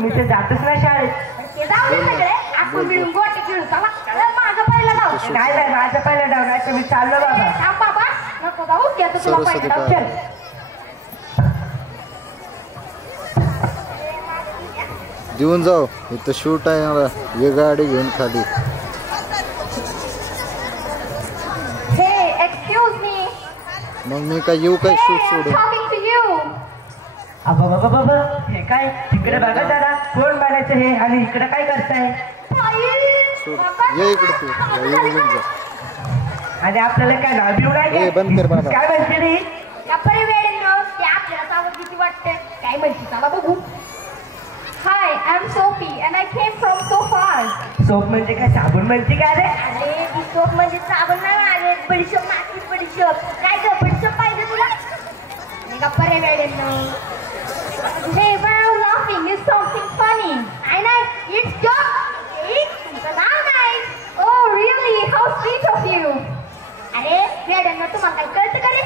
मी ते जातच ना शाळेत. ते जाऊ दे सगळे, आपण मिळून गोटे खेळू. चला माझं पहिलं डाव. नाही नाही, माझं पहिलं डाव नाही, मी चाललो बाबा. थांब बाबा, नको जाऊ, घेतो तुला पहिलं डाव. चल देऊन जाऊ, इथं शूट आहे मला. ये गाडी घेऊन खाली. हे एक्सक्यूज मी. मग मी काय येऊ काय शूट सोडून? Talking to you. अबा बाबा बाबा, हे काय तिकडे बघा जरा, कोण बनायचं हे आणि इकडे काय करताय? ये इकडे तू, ये घेऊन जा. आणि आपल्याला काय नाव बिव काय बंद कर बाबा. काय म्हणते रे? कपडे वेळेंद्र ते आपल्याला आवाज किती वाटते काय म्हणते, चला बघू. Hi, I am Sophie and I came from so far. Soap म्हणजे काय, साबण म्हणते का रे? अरे ती सोप म्हणजे साबण नाही आले, बडीशोप मातीत बडीशोप. काय ग बडीशोप पाहिजे तुला? कपडे वेळेंद्र. Hey, why are you laughing? Is something funny? I know, it's joke. It's nice. Oh, really? How sweet of you. अरे वेड्यांना तुम्हाला काय कळतं का रे?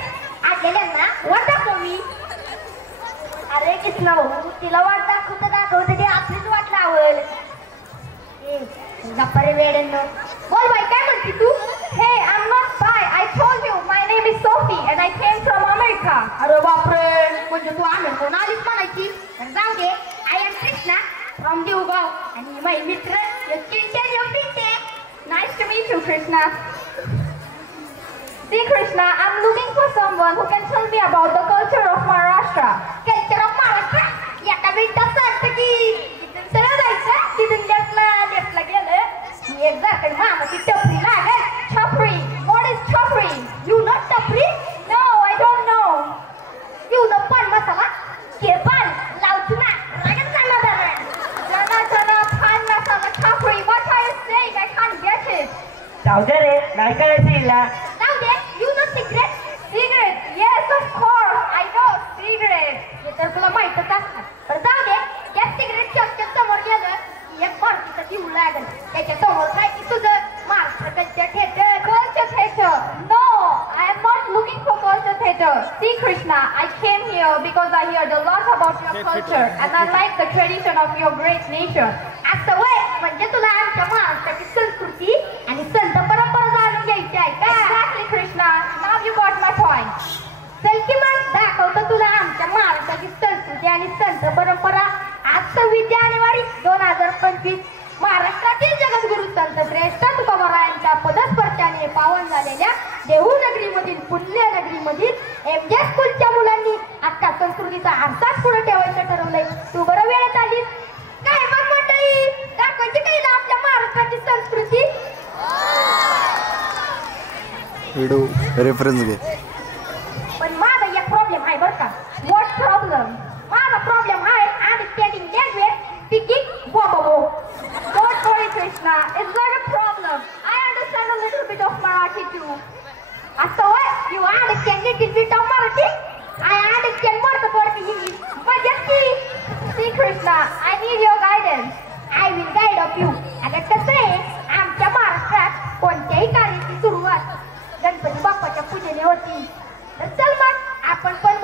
आटलेल्यांना वाट दाखव मी. अरे किसना भाऊ, तिला वाट दाखवते ते आपलीच वाट लावल. गप्पा रे वेड्यांना. बोल बाई, काय म्हणते तू? Hey, I'm not bi. I told you my name is Sophie and I came from America. अरे बापरे, म्हणजे तू अमेरिकेहून आलीस म्हणायची. तर जाऊ दे, I am Krishna from Devgaon आणि माझे मित्र पिंटे. Nice to meet you, Krishna. See, Krishna, I'm looking for someone who can tell me about the culture of Maharashtra. Culture of Maharashtra? एका मिनिटात सांगतं की तिथून सरळ जायचं, तिथून लेफ्टला गेलं की एक जाकडे मामाची टपरी लागेल. Chapri. What is chapri? You know chapri? No, I don't know. You know pan masala? Ke pan? Lautuna. Ragan sana dana. Jana pan masala chapri. What are you saying? I can't get it. जाऊ दे रे, नाही करायचं हिला. Now then, you know cigarette? Cigarette. Yes, of course. I know cigarette. हे तर तुला माहितच असणार. पण जाऊ दे, त्या सिगरेटच्या समोर गेलं की एक भारतीचं दिवू लागेल. त्याच्या समोर काय की तुझं Maharashtra culture theatre. Culture theater. No, I am not looking for culture theater. See, Krishna, I came here because I heard a lot about your culture and I like the tradition of your great nation. असं वय म्हणजे तुला आमच्या महाराष्ट्राची संस्कृती आणि संत परंपरा जाणून घ्यायची आहे का? Exactly, Krishna. Now you got my point. चल की मग दाखवतो तुला आमच्या महाराष्ट्राची संस्कृती आणि संत परंपरा. आज 26 जानेवारी 2025 महाराष्ट्रातील जगद्गुरु संत श्रेष्ठ तुकोबारायांच्या पदस्पर्शाने पावन झालेल्या देहू नगरीमधील पुण्य नगरीमधील एमजे स्कूलच्या मुलांनी आता संस्कृतीचा आरसाच पुढे ठेवायचं ठरवलंय. तू बरं वेळेत आलीस काय? मग मंडळी दाखवायची काही ना आपल्या महाराष्ट्राची संस्कृती. व्हिडिओ रेफरन्स घे. पण माझा एक प्रॉब्लेम आहे बरं का. What problem? माझा प्रॉब्लेम आहे अंडरस्टँडिंग लँग्वेज, स्पीकिंग बोबो. Don't worry, Krishna. It's not a problem. I understand a little bit of Marathi too. So what? You understand a little bit of Marathi? I understand more about English. But just see, Krishna, I need your guidance. I will guide of you. आता कसं आहे, आमच्या महाराष्ट्रात कोणत्याही कार्याची सुरुवात गणपती बाप्पाच्या पूजेने होती. तर चल मग आपण पण